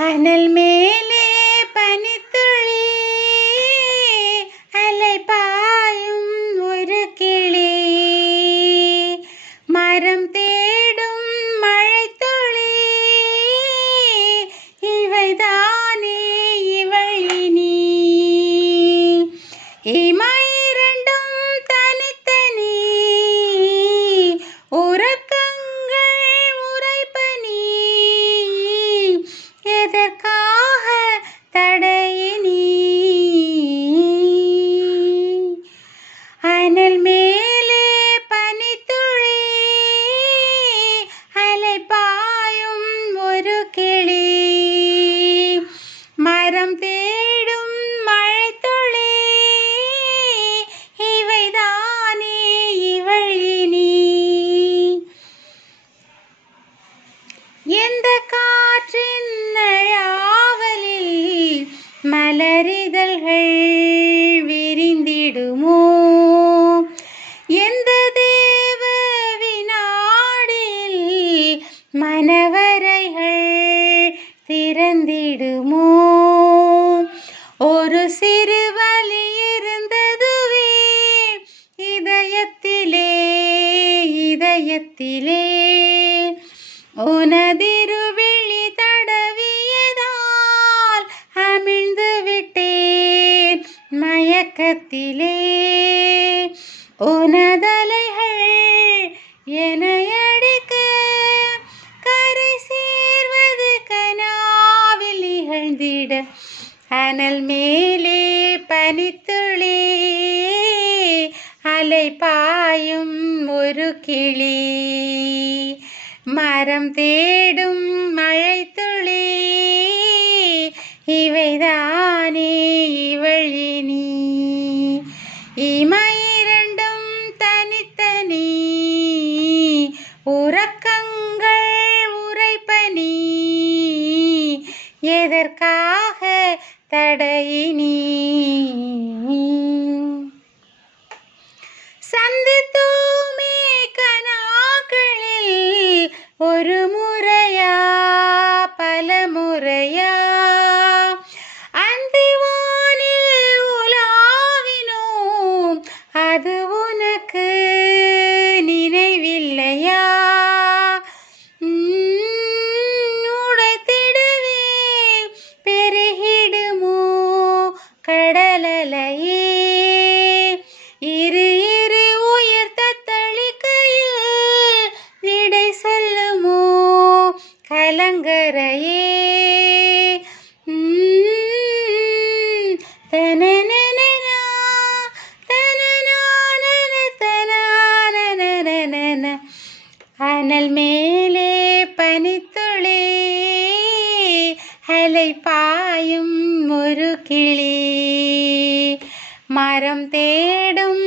அனல் மேலே பனித்துளி அலை பாயும் ஒரு கிளி மரம் தேடும் மழைத்துளி இவைதானே இவளினி இமைரண்டும் தனித்தனி உறக்கங்கள் உரைப்பனி எதற்காக தடையினி அனல் மேலே பனித்துளி அலை பாயும் ஒரு கிளி மரம் தேடும் மழைத்துளி இவைதானே இவளினி எந்த காற்றின் நழாவலில் மலரிதழ்கள் விரிந்திடுமோ எந்த தேவ வினாடில் மனவரைகள் திறந்திடுமோ ஒரு சிறு வலி இருந்ததுவே இதயத்திலே இதயத்திலே உனதிருவிழி தடவியதால் அமிழ்ந்து விட்டேன் மயக்கத்திலே உனதலைகள் என்னை அடிக்க கரை சேர்வது கனாவில் நிகழ்ந்திட அனல் மேலே பனித்துளி அலை பாயும் ஒரு கிளி மரம் தேடும் மழைத்துளி இவைதானே இவளினி இமைரண்டும் தனித்தனி உறக்கங்கள் உரைப்பனி எதற்காக தடையினி சந்தித்தோமே கனாக்களில் ஒரு முறையா பல முறையா அந்திவானில் உலாவினோம் அது உனக்கு நினைவில்லையா உடைத்திடவே பெருகிடுமோ கடலலையே இரு இரு உயர் தத்தளிக்கையில் விடை சொல்லுமோ கலங்கரையே தனனனா தனனானன தனானனனன அனல் மேலே பனித்துளி அலை பாயும் ஒரு கிளி மரம் தேடும்